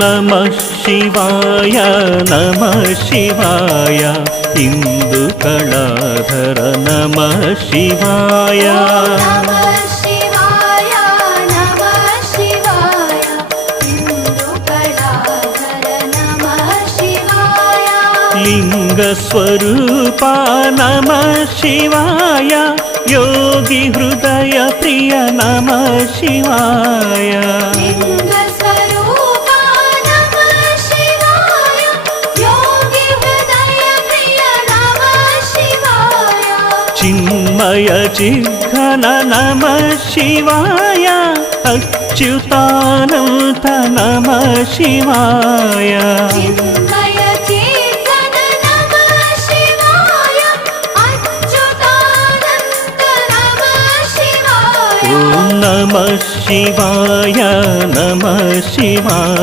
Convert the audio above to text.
नमः शिवाय नमः शिवाय इंदुकलाधर नमः शिवाय नमः शिवाय नमः शिवाय इंदुकलाधर नमः शिवाय लिंगस्वरूपा नमः शिवाय योगी हृदय प्रिय नमः शिवाय लिंगस्वरूपा नमः शिवाय योगी हृदय प्रिय नमः शिवाय चिन्मय चिद्घन नमः शिवाय अच्युतानन्त नमः शिवाय चिन्मय चेतन नमः शिवाय अच्युतानन्त नमः शिवाय ॐ नमः शिवाय नमः शिवाय